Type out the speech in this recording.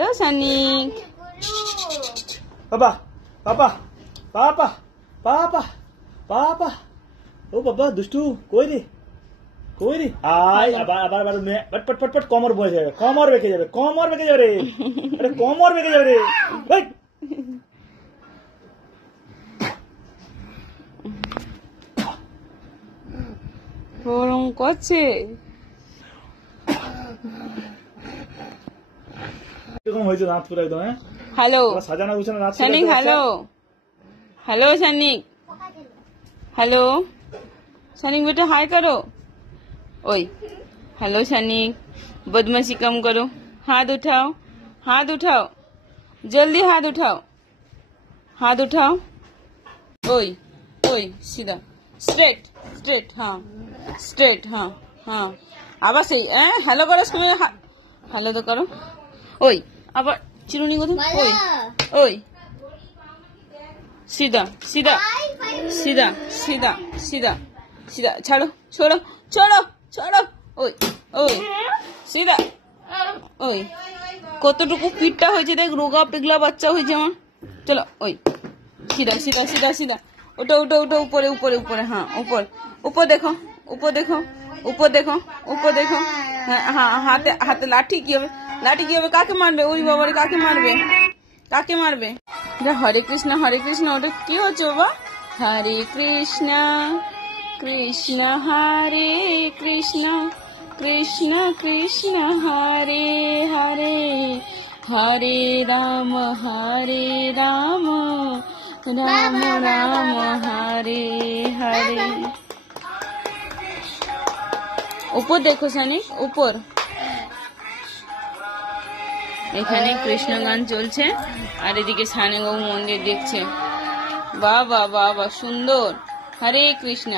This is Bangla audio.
হ্যালো সানিক। বাবা বাবা বাবা বাবা বাবা ও বাবা দুষ্টু কই রে আয় আবার আবার আবার পট পট পট পট কোমর বসে যাবে, কোমর বেঁকে যাবে রে, আরে কোমর বেঁকে যাবে রে। এই গরম করছে। এরকম হয়েছে দাঁত পুরো একদম। হ্যাঁ হ্যালো সাজানো গুছানো দাঁত Sanik. Hello hello Sanik. Hello Sanik बेटा हाय करो। ओए हेलो सनिक, बदमाशी कम करो। हाथ उठाओ, हाथ उठाओ, जल्दी हाथ उठाओ, हाथ उठाओ। ओए ओए सीधा स्ट्रेट स्ट्रेट, हाँ स्ट्रेट, हाँ हाँ आवाज सही। हेलो करो उसको, हेलो तो करो। ओए अब चिरुनी को ओए ओए सीधा सीधा सीधा सीधा सीधा सीधा, ছাড়ো छोड़ो छोड़ो छोड़ो। ওই ওই सीधा ওই কতটুকু পিঠটা হয়েছে দেখ, রোগা পিগলা বাচ্চা হয়েছে আমার। চলো ওই सीधा सीधा सीधा सीधा, उठो उठो उठो, ऊपर ऊपर ऊपर, हाँ ऊपर ऊपर देखो, ऊपर देखो, ऊपर देखो, ऊपर देखो। हाँ हाथे हाथे लाठी কি হবে, লাঠি কি হবে, কাকে মারবে? ওই বাবারে কাকে মারবে, কাকে মারবে? হরে কৃষ্ণ ওটা কি হচ্ছে বাবা? হরে কৃষ্ণ কৃষ্ণ হরে কৃষ্ণ কৃষ্ণ কৃষ্ণ হরে হরে, হরে রাম রাম রাম হরে হরে। উপর দেখো সানিক, উপর। এখানে কৃষ্ণ গান চলছে আর এদিকে সানেবাবু মন্দির দেখছে। বাবা বাবা সুন্দর। হরে কৃষ্ণ।